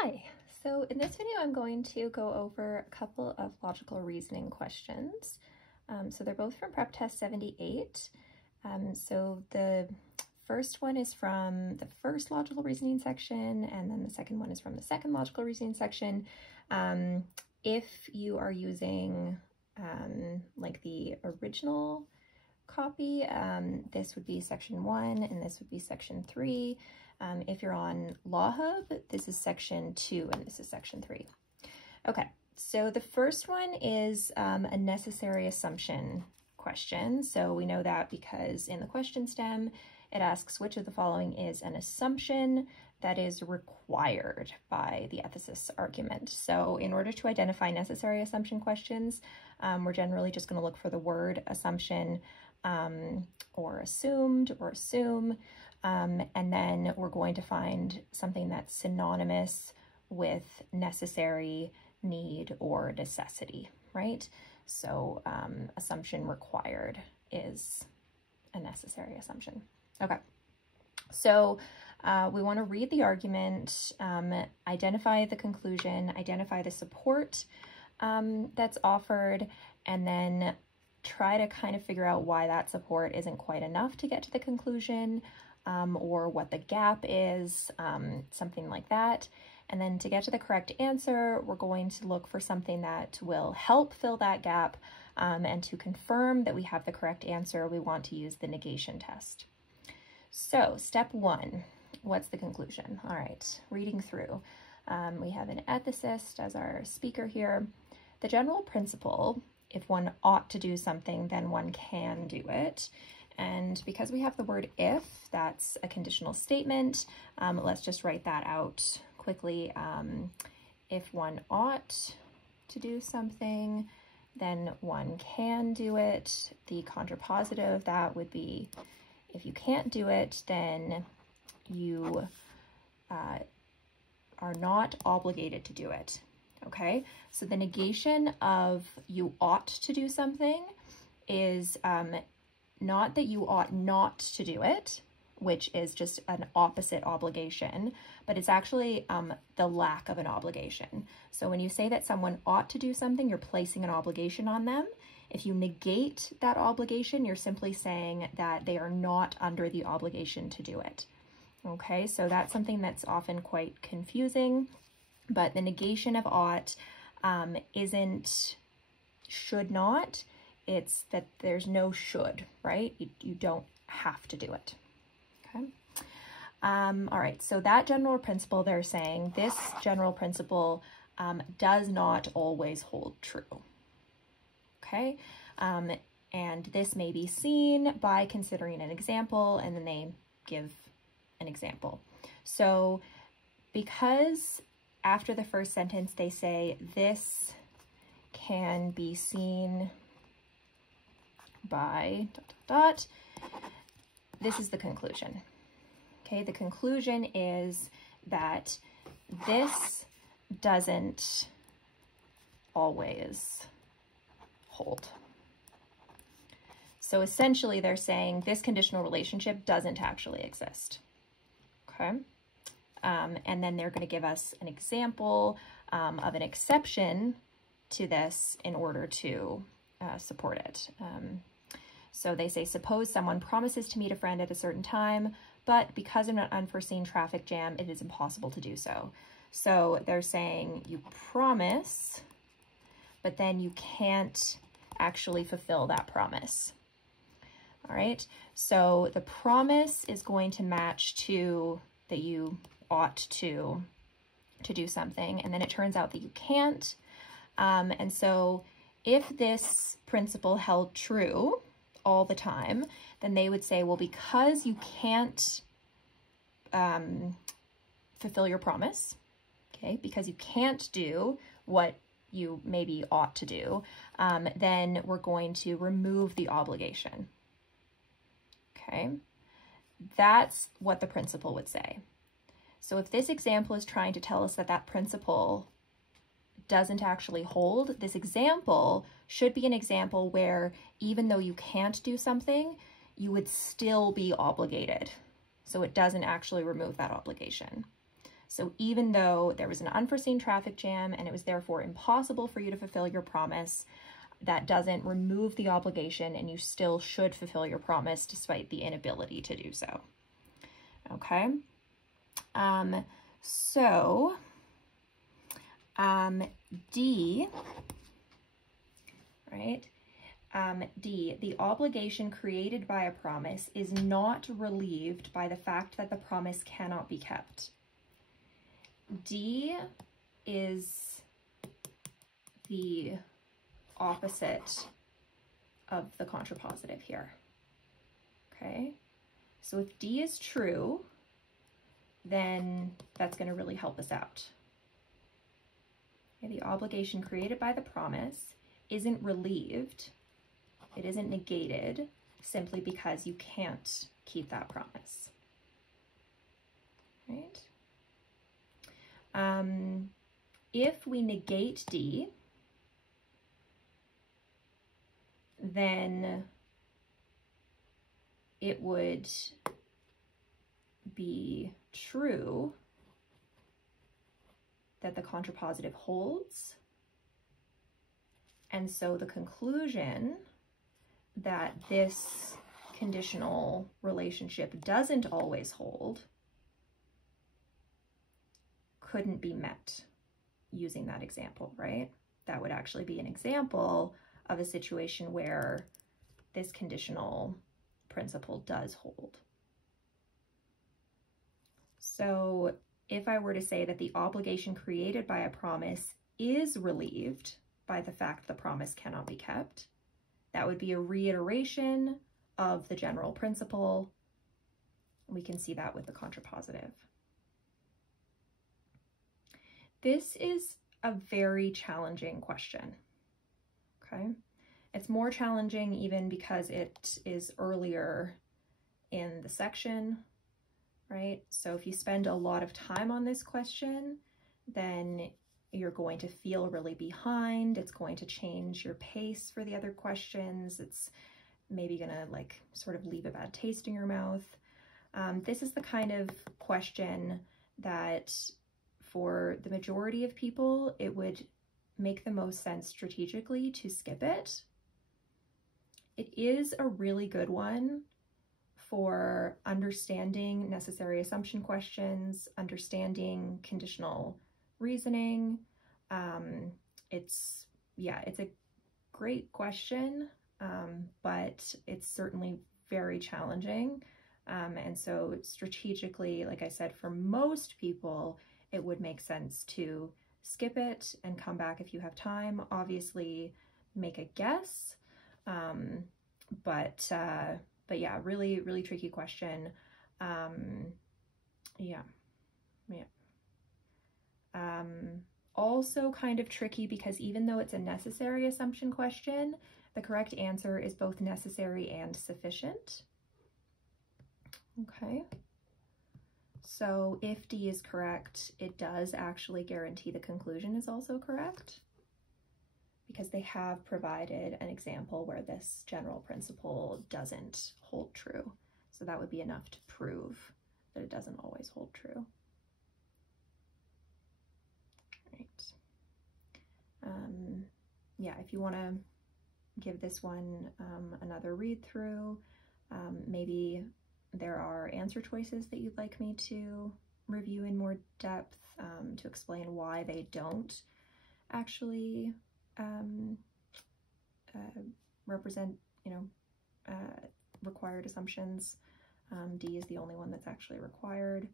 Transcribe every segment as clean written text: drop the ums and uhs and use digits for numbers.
Hi, so in this video I'm going to go over a couple of logical reasoning questions. So they're both from Prep Test 78. So the first one is from the first logical reasoning section, and then the second one is from the second logical reasoning section. If you are using like the original copy, this would be section 1 and this would be section 3. If you're on Law Hub, this is section 2 and this is section 3. Okay, so the first one is a necessary assumption question. So we know that because in the question stem, it asks which of the following is an assumption that is required by the ethicist's argument. So in order to identify necessary assumption questions, we're generally just going to look for the word assumption or assumed or assume, and then we're going to find something that's synonymous with necessary, need, or necessity, right? So assumption required is a necessary assumption. Okay, so we want to read the argument, identify the conclusion, identify the support that's offered, and then try to kind of figure out why that support isn't quite enough to get to the conclusion, or what the gap is, something like that. And then to get to the correct answer, we're going to look for something that will help fill that gap, and to confirm that we have the correct answer, we want to use the negation test. So step 1, what's the conclusion? All right, reading through. We have an ethicist as our speaker here. The general principle, if one ought to do something, then one can do it. And because we have the word if, that's a conditional statement. Let's just write that out quickly. If one ought to do something, then one can do it. The contrapositive of that would be if you can't do it, then you are not obligated to do it. Okay, so the negation of you ought to do something is not that you ought not to do it, which is just an opposite obligation, but it's actually the lack of an obligation. So when you say that someone ought to do something, you're placing an obligation on them. If you negate that obligation, you're simply saying that they are not under the obligation to do it. Okay, so that's something that's often quite confusing. But the negation of ought isn't should not, it's that there's no should, right? You don't have to do it, okay? All right, so that general principle, they're saying this general principle does not always hold true, okay? And this may be seen by considering an example, and then they give an example. So because after the first sentence, they say this can be seen by ... This is the conclusion. Okay, the conclusion is that this doesn't always hold. So essentially they're saying this conditional relationship doesn't actually exist. Okay. And then they're going to give us an example of an exception to this in order to support it. So they say, suppose someone promises to meet a friend at a certain time, but because of an unforeseen traffic jam, it is impossible to do so. So they're saying you promise, but then you can't actually fulfill that promise. All right, so the promise is going to match to that you ought to do something, and then it turns out that you can't. And so if this principle held true all the time, then they would say, well, because you can't fulfill your promise, okay, because you can't do what you maybe ought to do, then we're going to remove the obligation. Okay, that's what the principle would say. So if this example is trying to tell us that that principle doesn't actually hold, this example should be an example where even though you can't do something, you would still be obligated. So it doesn't actually remove that obligation. So even though there was an unforeseen traffic jam and it was therefore impossible for you to fulfill your promise, that doesn't remove the obligation, and you still should fulfill your promise despite the inability to do so. Okay. D, right? D, the obligation created by a promise is not relieved by the fact that the promise cannot be kept. D is the opposite of the contrapositive here. Okay, so if D is true, then that's going to really help us out. Okay, the obligation created by the promise isn't relieved, it isn't negated simply because you can't keep that promise. Right? If we negate D, then it would be true that the contrapositive holds. And so the conclusion that this conditional relationship doesn't always hold couldn't be met using that example, right? That would actually be an example of a situation where this conditional principle does hold. So if I were to say that the obligation created by a promise is relieved by the fact the promise cannot be kept, that would be a reiteration of the general principle. We can see that with the contrapositive. This is a very challenging question, okay? It's more challenging even because it is earlier in the section, right? So if you spend a lot of time on this question, then you're going to feel really behind. It's going to change your pace for the other questions. It's maybe gonna like sort of leave a bad taste in your mouth. This is the kind of question that for the majority of people, it would make the most sense strategically to skip it. It is a really good one for understanding necessary assumption questions, understanding conditional reasoning. It's a great question, but it's certainly very challenging. And so strategically, like I said, for most people, it would make sense to skip it and come back if you have time. Obviously, make a guess. But yeah, really, really tricky question. Also kind of tricky because even though it's a necessary assumption question, the correct answer is both necessary and sufficient. Okay. So if D is correct, it does actually guarantee the conclusion is also correct, because they have provided an example where this general principle doesn't hold true. So that would be enough to prove that it doesn't always hold true. Right. Yeah, if you want to give this one another read through, maybe there are answer choices that you'd like me to review in more depth to explain why they don't actually represent, required assumptions. D is the only one that's actually required.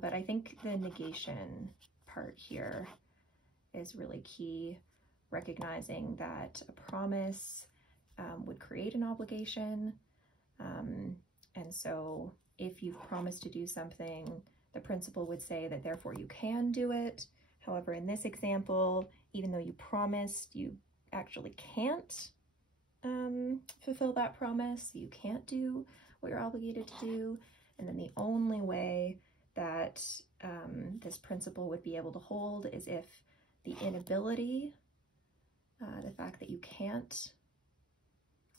But I think the negation part here is really key, recognizing that a promise would create an obligation. And so if you've promised to do something, the principle would say that therefore you can do it. However, in this example, even though you promised, you actually can't fulfill that promise. You can't do what you're obligated to do. And then the only way that this principle would be able to hold is if the inability, the fact that you can't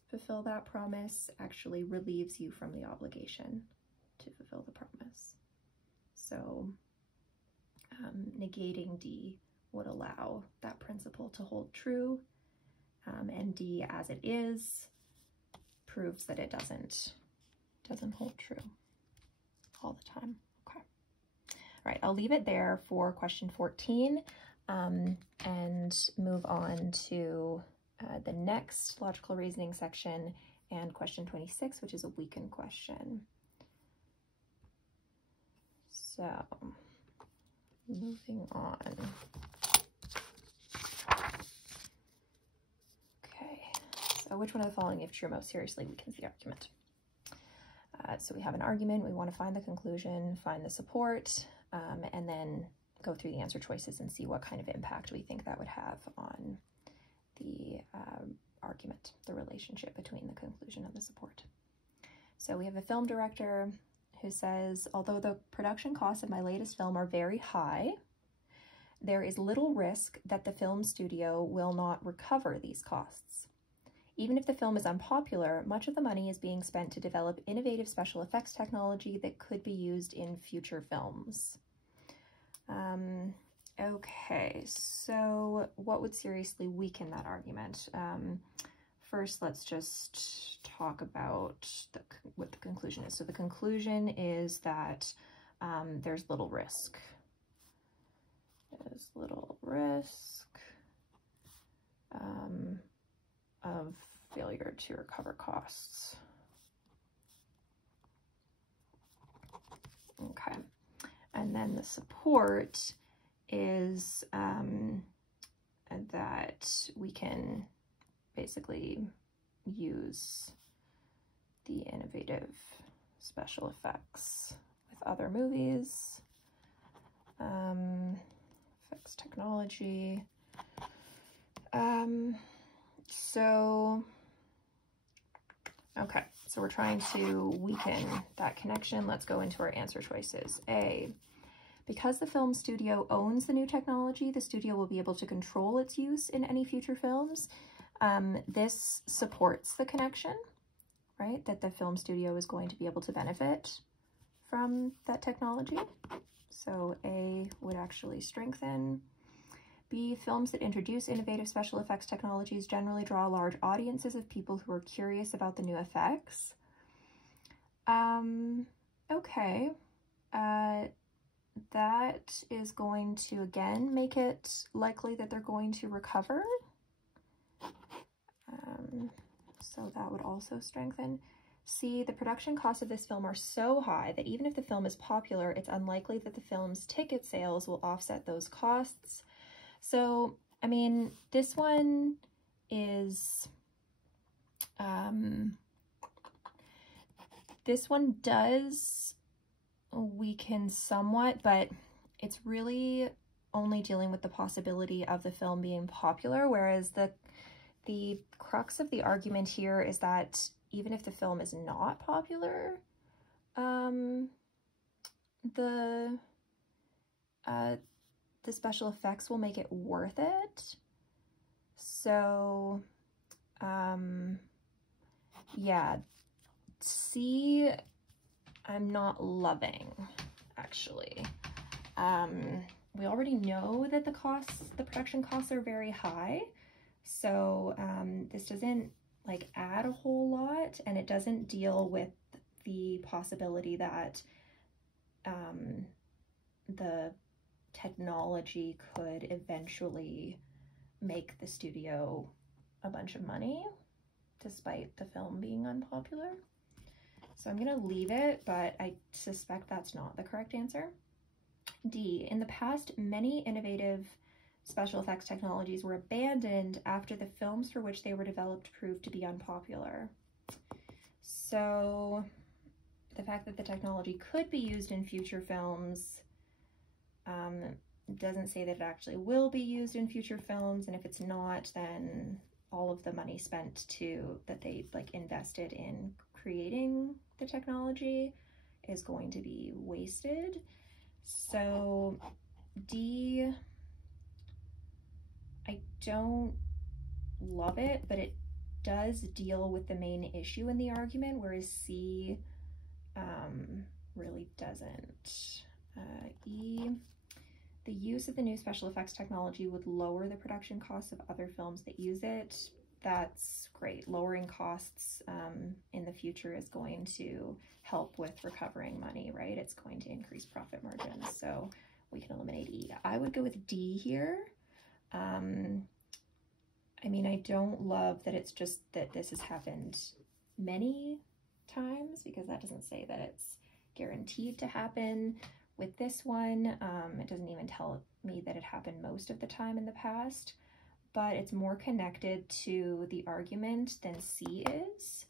fulfill that promise, actually relieves you from the obligation to to fulfill the promise. So negating D would allow that principle to hold true, and D as it is proves that it doesn't hold true all the time. Okay. All right, I'll leave it there for question 14 and move on to the next logical reasoning section and question 26, which is a weakened question. So moving on. Okay, so which one of the following, if true, most seriously weakens the argument? So we have an argument, we want to find the conclusion, find the support, and then go through the answer choices and see what kind of impact we think that would have on the argument, the relationship between the conclusion and the support. So we have a film director who says, although the production costs of my latest film are very high, there is little risk that the film studio will not recover these costs. Even if the film is unpopular, much of the money is being spent to develop innovative special effects technology that could be used in future films. Okay, so what would seriously weaken that argument? First, let's just talk about what the conclusion is. So the conclusion is that there's little risk. There's little risk of failure to recover costs. Okay, and then the support is that we can basically use the innovative special effects with other movies, effects technology. Okay, so we're trying to weaken that connection. Let's go into our answer choices. A, because the film studio owns the new technology, the studio will be able to control its use in any future films. This supports the connection, right? That the film studio is going to be able to benefit from that technology. So A would actually strengthen. B, films that introduce innovative special effects technologies generally draw large audiences of people who are curious about the new effects. Okay. That is going to, again, make it likely that they're going to recover. So that would also strengthen. C, the production costs of this film are so high that even if the film is popular, it's unlikely that the film's ticket sales will offset those costs. So, I mean, this one is, this one does weaken somewhat, but it's really only dealing with the possibility of the film being popular, whereas the crux of the argument here is that even if the film is not popular, the special effects will make it worth it. So, yeah, C, I'm not loving, actually. We already know that the production costs are very high. So this doesn't like add a whole lot, and it doesn't deal with the possibility that the technology could eventually make the studio a bunch of money despite the film being unpopular. So I'm gonna leave it, but I suspect that's not the correct answer. D, in the past, many innovative special effects technologies were abandoned after the films for which they were developed proved to be unpopular. So the fact that the technology could be used in future films doesn't say that it actually will be used in future films, and if it's not, then all of the money spent that they like invested in creating the technology is going to be wasted. So D, I don't love it, but it does deal with the main issue in the argument, whereas C really doesn't. E, the use of the new special effects technology would lower the production costs of other films that use it. That's great. Lowering costs in the future is going to help with recovering money, right? It's going to increase profit margins. So we can eliminate E. I would go with D here. I mean, I don't love that it's just that this has happened many times, because that doesn't say that it's guaranteed to happen. With this one, it doesn't even tell me that it happened most of the time in the past, but it's more connected to the argument than C is.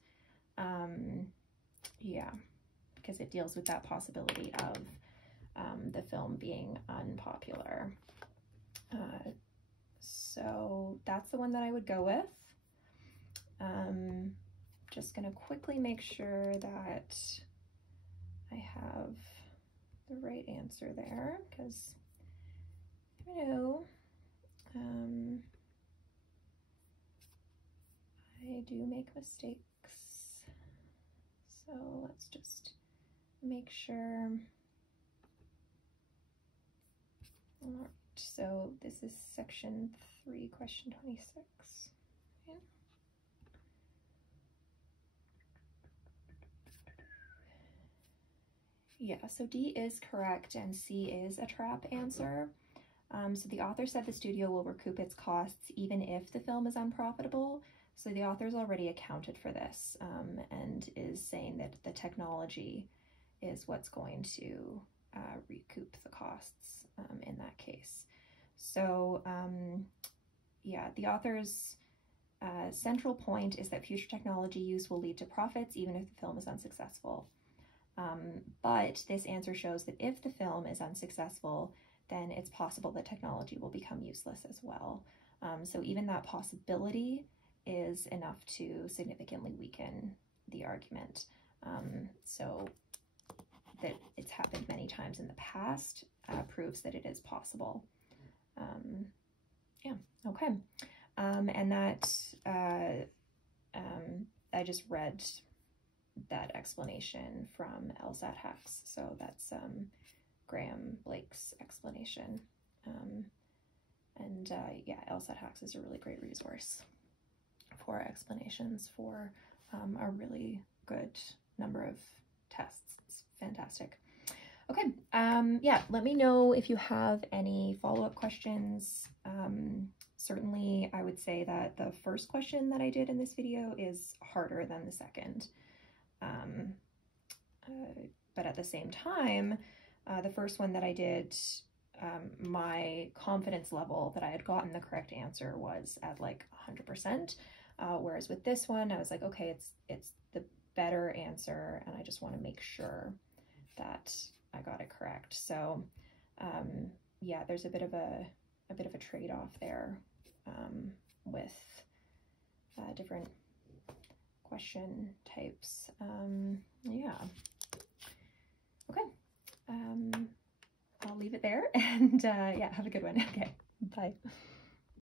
Yeah, because it deals with that possibility of the film being unpopular. So that's the one that I would go with. Just gonna quickly make sure that I have the right answer there, because you know, I do make mistakes. So let's just make sure. All right, so this is section 3, question 26. Okay. Yeah, so D is correct and C is a trap answer. So the author said the studio will recoup its costs even if the film is unprofitable. So the author's already accounted for this and is saying that the technology is what's going to recoup the costs in that case. So yeah, the author's central point is that future technology use will lead to profits even if the film is unsuccessful. But this answer shows that if the film is unsuccessful, then it's possible that technology will become useless as well. So even that possibility is enough to significantly weaken the argument. So that it's happened many times in the past proves that it is possible. Yeah, okay. And that, I just read that explanation from Lsat Hacks. So that's Graham Blake's explanation. Yeah, Lsat Hacks is a really great resource for explanations for a really good number of tests. It's fantastic. Okay, yeah, let me know if you have any follow-up questions. Certainly, I would say that the first question that I did in this video is harder than the second. But at the same time, the first one that I did, my confidence level that I had gotten the correct answer was at like 100%. Whereas with this one, I was like, okay, it's the better answer, and I just want to make sure that I got it correct. So yeah, there's a bit of a trade-off there with different question types. Yeah. Okay. I'll leave it there, and yeah, have a good one. Okay, bye.